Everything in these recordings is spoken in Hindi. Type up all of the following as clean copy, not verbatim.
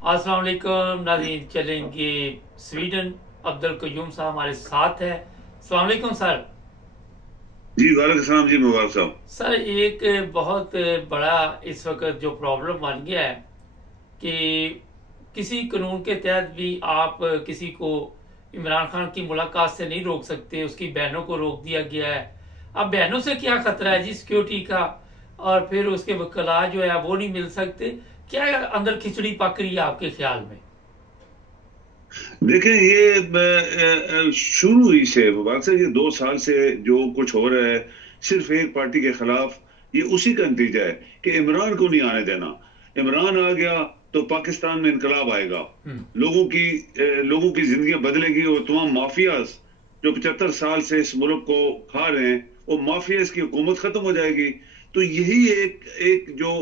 अस्सलाम वालेकुम नाज़रीन। चलेंगे स्वीडन। अब्दुल कयूम साहब हमारे साथ है। अस्सलाम वालेकुम सर। जी वालेकुम सलाम जी मुबारक साहब। सर एक बहुत बड़ा इस वक्त जो प्रॉब्लम बन गया है कि किसी कानून के तहत भी आप किसी को इमरान खान की मुलाकात से नहीं रोक सकते। उसकी बहनों को रोक दिया गया है। अब बहनों से क्या खतरा है जी सिक्योरिटी का, और फिर उसके वकला जो है वो नहीं मिल सकते। क्या अंदर खिचड़ी पक रही है आपके ख्याल में? देखें ये शुरू ही से मुबारक साहब, ये 2 साल से जो कुछ हो रहा है सिर्फ एक पार्टी के खिलाफ, ये उसी का नतीजा है कि इमरान को नहीं आने देना। इमरान आ गया तो पाकिस्तान में इनकलाब आएगा, हम्म। लोगों की जिंदगियां बदलेगी और तमाम माफियाज जो 75 साल से इस मुल्क को खा रहे हैं, वो माफियाज की हुकूमत खत्म हो जाएगी। तो यही एक एक जो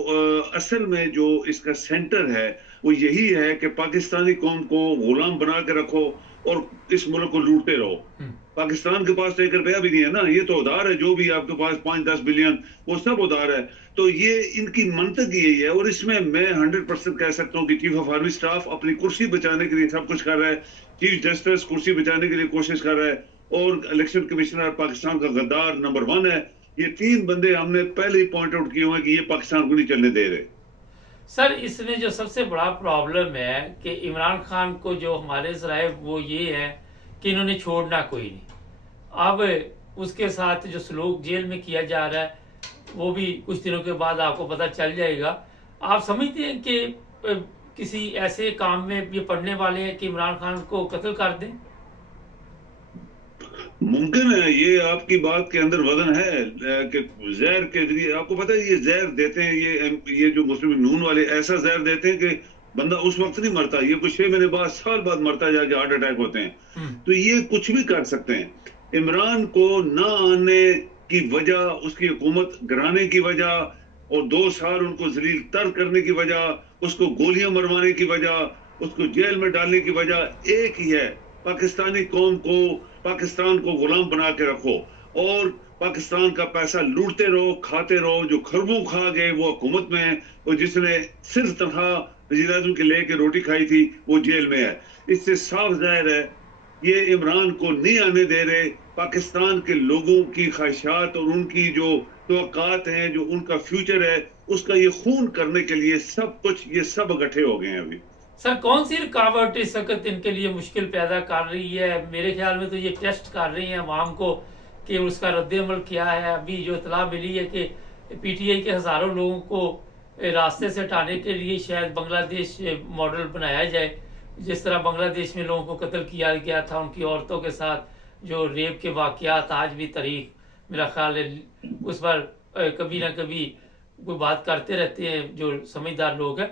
असल में जो इसका सेंटर है वो यही है कि पाकिस्तानी कौम को गुलाम बना के रखो और इस मुल्क को लूटते रहो। हम्म। पाकिस्तान के पास तो 1 रुपया भी नहीं है ना, ये तो उधार है। जो भी आपके पास 5-10 बिलियन वो सब उधार है। तो ये इनकी मंतक यही है और इसमें मैं 100% कह सकता हूँ कि चीफ ऑफ आर्मी स्टाफ अपनी कुर्सी बचाने के लिए सब कुछ कर रहा है। चीफ जस्टिस कुर्सी बचाने के लिए कोशिश कर रहा है और इलेक्शन कमिश्नर पाकिस्तान का गद्दार नंबर 1 है। ये 3 बंदे हमने पहले ही पॉइंट आउट किए हुए हैं कि ये पाकिस्तान को नहीं चलने दे रहे। सर इसमें जो सबसे बड़ा प्रॉब्लम है कि इमरान खान को जो हमारे जराए वो ये है कि इन्होंने छोड़ना कोई नहीं। अब उसके साथ जो सलूक जेल में किया जा रहा है वो भी कुछ दिनों के बाद आपको पता चल जाएगा। आप समझते हैं कि किसी ऐसे काम में ये पड़ने वाले हैं कि इमरान खान को कत्ल कर दें? मुमकिन है, ये आपकी बात के अंदर वजन है कि जहर के जरिए आपको पता है ये जहर देते हैं। ये जो मुस्लिम नून वाले ऐसा जहर देते हैं कि बंदा उस वक्त नहीं मरता, ये कुछ 6 महीने बाद साल बाद मरता है, जाके हार्ट अटैक होते हैं। तो ये कुछ भी कर सकते हैं। इमरान को ना आने की वजह, उसकी हुकूमत गिराने की वजह और 2 साल उनको जलील तर करने की वजह, उसको गोलियां मरवाने की वजह, उसको जेल में डालने की वजह एक ही है। पाकिस्तानी कौम को, पाकिस्तान को गुलाम बना के रखो और पाकिस्तान का पैसा लूटते रहो, खाते रहो। जो खरबों खा गए वो हुकूमत में है और जिसने सिर्फ तनख्वाह वज़ीर आज़म के लेके रोटी खाई थी वो जेल में है। इससे साफ जाहिर है ये इमरान को नहीं आने दे रहे। पाकिस्तान के लोगों की ख्वाहिशात और उनकी जो तवक्कात हैं, जो उनका फ्यूचर है, उसका ये खून करने के लिए सब कुछ ये सब इकट्ठे हो गए हैं अभी। सर कौन सी रुकावट इस वक्त इनके लिए मुश्किल पैदा कर रही है? मेरे ख्याल में तो ये टेस्ट कर रही है अवाम को कि उसका रद्द-ए-अमल क्या है। अभी जो इतला मिली है कि पीटीआई के हजारों लोगों को रास्ते से हटाने के लिए शायद बांग्लादेश मॉडल बनाया जाए। जिस तरह बांग्लादेश में लोगों को कत्ल किया गया था, उनकी औरतों के साथ जो रेप के वाकयात आज भी तारीख मेरा ख्याल है उस पर कभी ना कभी कोई बात करते रहते हैं जो समझदार लोग हैं।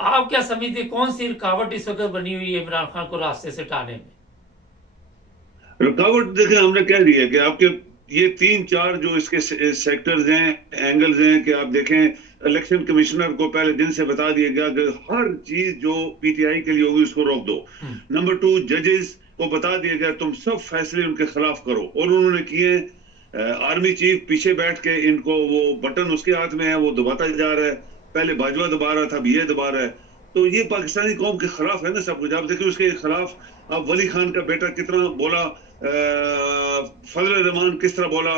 आप क्या समझते हैं कौन सी रुकावट इस वक्त बनी हुई है इमरान खान को रास्ते से हटाने में? रुकावट देखें, हमने कह दिया कि आपके ये 3-4 जो इसके सेक्टर्स हैं, एंगल्स हैं कि आप देखें इलेक्शन कमिश्नर को पहले दिन से बता दिया गया कि हर चीज जो पीटीआई के लिए होगी उसको रोक दो। नंबर 2, जजेस को बता दिया गया तुम सब फैसले उनके खिलाफ करो और उन्होंने किए। आर्मी चीफ पीछे बैठ के इनको वो बटन उसके हाथ में है, वो दबाता जा रहा है। पहले बाजवा दबा रहा था, अब ये दबा रहा है। तो ये पाकिस्तानी कौम के खिलाफ है ना सब कुछ। आप देखिए उसके खिलाफ अब वली खान का बेटा कितना बोला, फजल रहमान किस तरह बोला,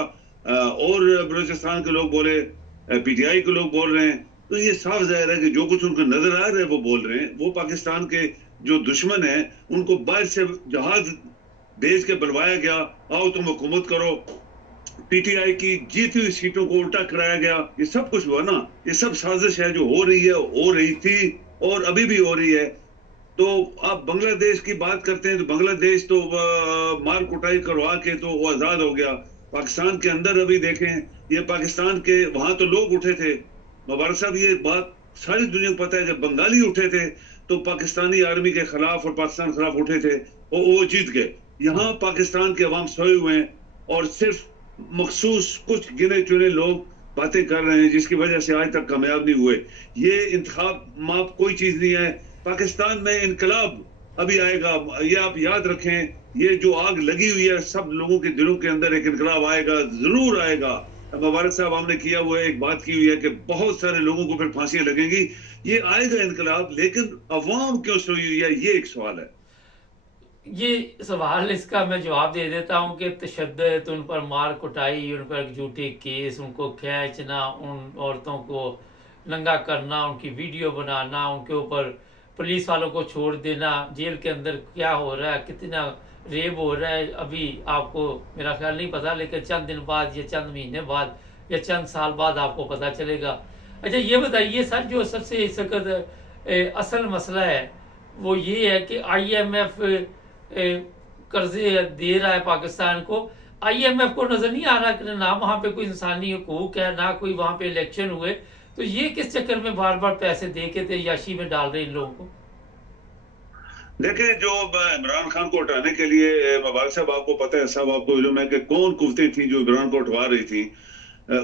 और बलूचिस्तान के लोग बोले, पीटीआई के लोग बोल रहे हैं। तो ये साफ जाहिर है कि जो कुछ उनको नजर आ रहा है वो बोल रहे हैं। वो पाकिस्तान के जो दुश्मन है उनको बाहर से जहाज भेज के बुलवाया गया, आओ तुम हुकूमत करो। पीटीआई की जीती हुई सीटों को उल्टा कराया गया। ये सब कुछ हुआ ना, ये सब साजिश है जो हो रही है, हो रही थी और अभी भी हो रही है। तो आप बांग्लादेश की बात करते हैं तो बांग्लादेश तो मार कुटाई करवा के तो वो आजाद हो गया। पाकिस्तान के अंदर अभी देखें, ये पाकिस्तान के वहां तो लोग उठे थे मुबारक साहब, ये बात सारी दुनिया को पता है। जब बंगाली उठे थे तो पाकिस्तानी आर्मी के खिलाफ और पाकिस्तान के खिलाफ उठे थे, वो जीत गए। यहाँ पाकिस्तान के अवाम सोए हुए हैं और सिर्फ मखसूस कुछ गिने चुने लोग बातें कर रहे हैं जिसकी वजह से आज तक कामयाब नहीं हुए। ये इंतखाब माप कोई चीज नहीं है। पाकिस्तान में इनकलाब अभी आएगा, ये आप याद रखें। ये जो आग लगी हुई है सब लोगों के दिलों के अंदर, एक इनकलाब आएगा, जरूर आएगा। मुबारक साहब आपने किया हुआ है, एक बात की हुई है कि बहुत सारे लोगों को फिर फांसियां लगेंगी, ये आएगा इनकलाब, लेकिन अवाम क्यों सोई हुई है, ये एक सवाल है। ये सवाल इसका मैं जवाब दे देता हूँ कि तशद्दुद, उन पर मार कुटाई, उन पर झूठे केस, उनको खींचना, उन औरतों को नंगा करना, उनकी वीडियो बनाना, उनके ऊपर पुलिस वालों को छोड़ देना, जेल के अंदर क्या हो रहा है, कितना रेप हो रहा है, अभी आपको मेरा ख्याल नहीं पता, लेकिन चंद दिन बाद या चंद महीने बाद या चंद साल बाद आपको पता चलेगा। अच्छा ये बताइए सर, जो सबसे इस वक्त असल मसला है वो ये है कि IMF कर्जे दे रहा है पाकिस्तान को। IMF को नजर नहीं आ रहा कि ना वहां पे कोई इंसानी हकूक है, ना कोई वहां पे इलेक्शन हुए, तो ये किस चक्कर में बार बार पैसे दे के तयाशी में डाल रहे इन लोगों को? देखिए, जो इमरान खान को हटाने के लिए, मुबारक साहब आपको पता है, सब आपको इल्म है कि कौन कुव्वतें थी जो इमरान को उठवा रही थी,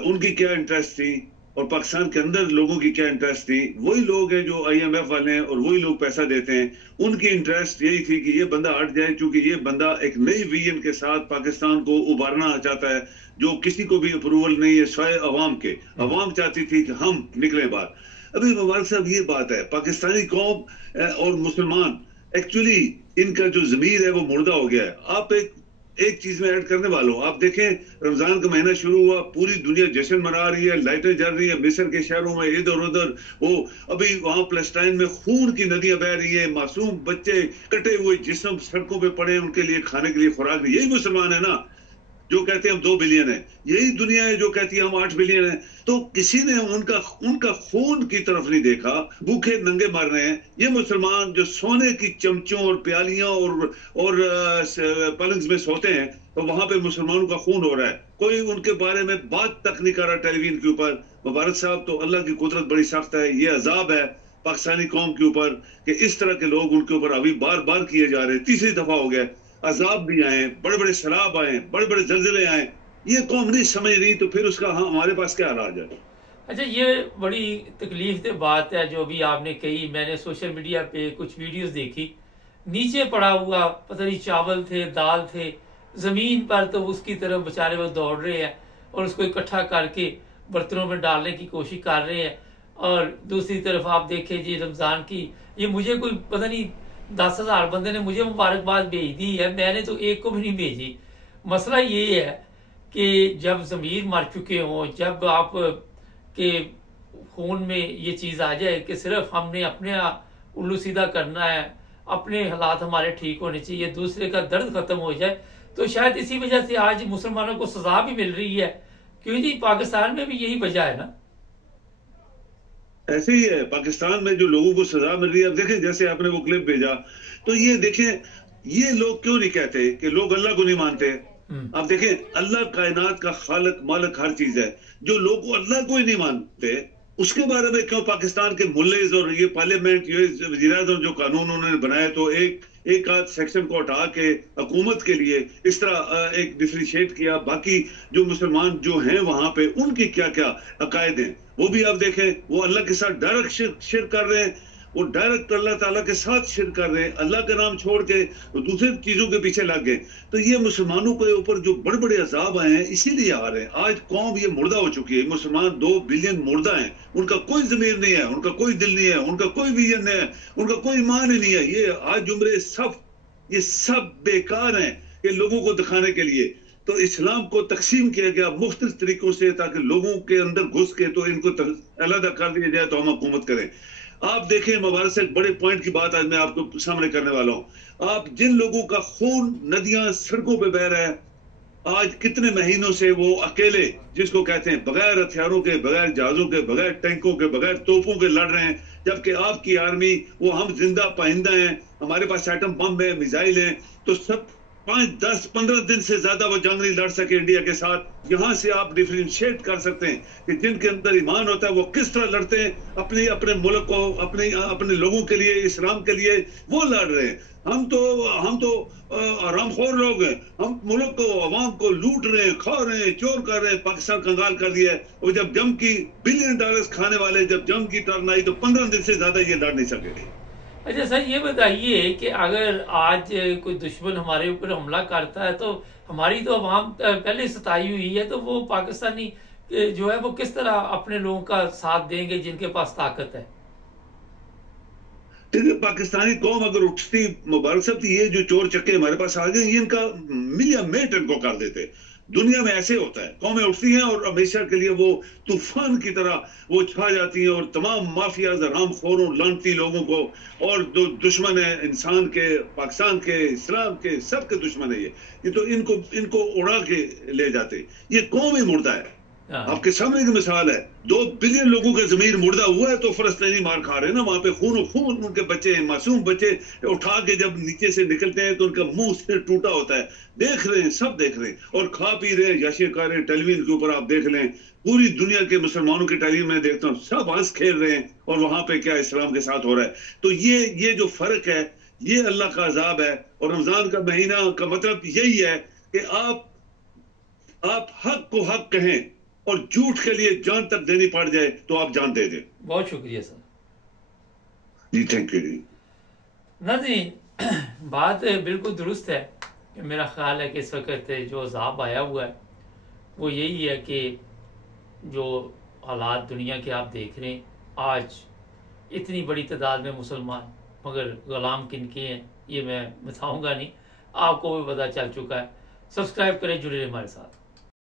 उनकी क्या इंटरेस्ट थी और पाकिस्तान के अंदर लोगों की क्या इंटरेस्ट थी। वही लोग हैं जो IMF वाले हैं और वही लोग पैसा देते हैं। उनकी इंटरेस्ट यही थी कि ये बंदा हट जाए, क्योंकि ये बंदा एक नई विजन के साथ पाकिस्तान को उभारना चाहता है, जो किसी को भी अप्रूवल नहीं है सिवाय अवाम के। अवाम चाहती थी कि हम निकले बाहर। अभी मुबारक साहब ये बात है, पाकिस्तानी कौम और मुसलमान एक्चुअली इनका जो जमीर है वो मुर्दा हो गया है। आप एक चीज में ऐड करने वालों, आप देखें रमजान का महीना शुरू हुआ, पूरी दुनिया जश्न मना रही है, लाइटें जल रही है, मिस्र के शहरों में इधर उधर, वो अभी वहां फलस्तीन में खून की नदियां बह रही है, मासूम बच्चे कटे हुए जिस्म सड़कों पे पड़े, उनके लिए खाने के लिए खुराक नहीं। यही मुसलमान है ना जो कहते हैं हम 2 बिलियन है, यही दुनिया है जो कहती है हम 8 बिलियन है। तो किसी ने उनका खून की तरफ नहीं देखा, भूखे नंगे मर रहे हैं। ये मुसलमान जो सोने की चमचों और प्यालियां और पलंग्स में सोते हैं, तो वहां पे मुसलमानों का खून हो रहा है, कोई उनके बारे में बात तक नहीं कर रहा टेलीविजन के ऊपर। मुबारक साहब, तो अल्लाह की कुदरत बड़ी सख्त है, ये अजाब है पाकिस्तानी कौम के ऊपर कि इस तरह के लोग उनके ऊपर अभी बार बार किए जा रहे हैं। तीसरी दफा हो गया, अजाब भी आए, बड़े बड़े सैलाब आए, बड़े बड़े जल्जले आए, ये कौम नहीं समझ रही, तो फिर उसका हमारे पास क्या इलाज है? अच्छा ये बड़ी तकलीफ दे बात है जो भी आपने कही। मैंने सोशल मीडिया पे कुछ वीडियोस देखी, नीचे पड़ा हुआ पता नहीं चावल थे, दाल थे, जमीन पर तो उसकी तरफ बेचारे वो दौड़ रहे हैं और उसको इकट्ठा करके बर्तनों में डालने की कोशिश कर रहे हैं। और दूसरी तरफ आप देखें जी रमजान की, ये मुझे कोई पता नहीं 10,000 बंदे ने मुझे मुबारकबाद भेज दी है, मैंने तो एक को भी नहीं भेजी। मसला ये है कि जब जमीर मर चुके हों, जब आप के खून में ये चीज आ जाए कि सिर्फ हमने अपने उल्लू सीधा करना है, अपने हालात हमारे ठीक होने चाहिए, दूसरे का दर्द खत्म हो जाए, तो शायद इसी वजह से आज मुसलमानों को सजा भी मिल रही है। क्यों जी, पाकिस्तान में भी यही वजह है ना? ऐसे ही है, पाकिस्तान में जो लोगों को सजा मिल रही है। अब देखें, जैसे आपने वो क्लिप भेजा, तो ये देखें, ये लोग क्यों नहीं कहते कि लोग अल्लाह को नहीं मानते। आप देखें, अल्लाह कायनात का खालिक मालिक हर चीज है, जो लोग अल्लाह को ही नहीं मानते, उसके बारे में क्यों पाकिस्तान के मुल्लेज और ये पार्लियामेंट, ये वज़ीर-ए-आज़म जो कानून उन्होंने बनाए, तो एक आध सेक्शन को हटा के हुकूमत के लिए इस तरह एक डिफरेंशिएट किया, बाकी जो मुसलमान जो हैं वहां पे उनकी क्या क्या अकायद हैं वो भी आप देखें, वो अल्लाह के साथ डायरेक्ट शिरक कर रहे हैं, वो डायरेक्ट अल्लाह ताला के साथ शिरक कर रहे हैं, अल्लाह का नाम छोड़ के दूसरे चीजों के पीछे लग गए। तो ये मुसलमानों के ऊपर जो बड़े बड़े अजाब आए हैं इसीलिए आ रहे हैं। आज कौम ये मुर्दा हो चुकी है, मुसलमान 2 बिलियन मुर्दा हैं, उनका कोई जमीर नहीं है, उनका कोई दिल नहीं है, उनका कोई विजन नहीं है, उनका कोई ईमान ही नहीं है। ये आज जुमरे ये सब बेकार हैं कि लोगों को दिखाने के लिए। तो इस्लाम को तकसीम किया गया मुख्तलिफ तरीकों से ताकि लोगों के अंदर घुस के तो इनको अलग कर दिया जाए तो हम हुकूमत करें। आप देखें, मुबारक से एक बड़े पॉइंट की बात आज मैं आपको सामने करने वाला हूं। आप जिन लोगों का खून नदियां सड़कों पे बह रहा है, आज कितने महीनों से वो अकेले, जिसको कहते हैं बगैर हथियारों के, बगैर जहाजों के, बगैर टैंकों के, बगैर तोपों के लड़ रहे हैं, जबकि आपकी आर्मी, वो हम जिंदा पाइंदा हैं, हमारे पास एटम बम है, मिसाइल है, तो सब 5, 10, 15 दिन से ज्यादा वो जंग नहीं लड़ सके इंडिया के साथ। यहां से आप डिफरेंशिएट कर सकते हैं कि जिनके अंदर ईमान होता है वो किस तरह लड़ते हैं, अपने मुल्क को, अपने लोगों के लिए, इस्लाम के लिए वो लड़ रहे हैं। हम तो आरामखोर लोग हैं, हम मुल्क को, अवाम को लूट रहे हैं, खा रहे हैं, चोर कर रहे हैं, पाकिस्तान कंगाल कर दिया है। और जब जंग की $बिलियन खाने वाले जब जंग की टर्न आई तो 15 दिन से ज्यादा ये लड़ नहीं सके। अच्छा सर, ये बताइए कि अगर आज कोई दुश्मन हमारे ऊपर हमला करता है तो हमारी तो अवाम पहले सताई हुई है, तो वो पाकिस्तानी कि जो है वो किस तरह अपने लोगों का साथ देंगे जिनके पास ताकत है? देखिए, पाकिस्तानी कौम अगर उठती, मुबारक साहब, तो ये जो चोर चक्के हमारे पास आ गए, ये इनका मिलिया मेट इनको कर देते। दुनिया में ऐसे होता है, कौमें उठती हैं और हमेशा के लिए वो तूफान की तरह वो छा जाती हैं और तमाम माफियाज, हरामखोरों, लानती लोगों को, और जो दुश्मन है इंसान के, पाकिस्तान के, इस्लाम के, सबके दुश्मन है ये तो इनको इनको उड़ा के ले जाते। ये कौम ही मुर्दा है। आपके सामने की मिसाल है, 2 बिलियन लोगों का जमीर मुर्दा हुआ है तो फलस्तीनी मार खा रहे हैं ना, वहां पे खून खून उनके बच्चे, मासूम बच्चे उठा के जब नीचे से निकलते हैं तो उनका मुंह सिर टूटा होता है। देख रहे हैं, सब देख रहे हैं और खा पी रहे हैं, याशिया कर रहे हैं। टेलीविजन के ऊपर आप देख लें, पूरी दुनिया के मुसलमानों की टेलीविजन में देखता हूँ, सब हंस खेल रहे हैं और वहां पे क्या इस्लाम के साथ हो रहा है। तो ये जो फर्क है, ये अल्लाह का अजाब है। और रमजान का महीना का मतलब यही है कि आप हक को हक कहें और झूठ के लिए जान तक देनी पड़ जाए तो आप जान दे दें। बहुत शुक्रिया सर जी, थैंक यू जी। नाज़रीन, बात बिल्कुल दुरुस्त है कि मेरा ख्याल है कि इस वक्त जो अज़ाब आया हुआ है वो यही है कि जो हालात दुनिया के आप देख रहे हैं, आज इतनी बड़ी तादाद में मुसलमान, मगर ग़ुलाम किन के हैं ये मैं बताऊंगा नहीं, आपको भी पता चल चुका है। सब्सक्राइब करें, जुड़े रहिए हमारे साथ।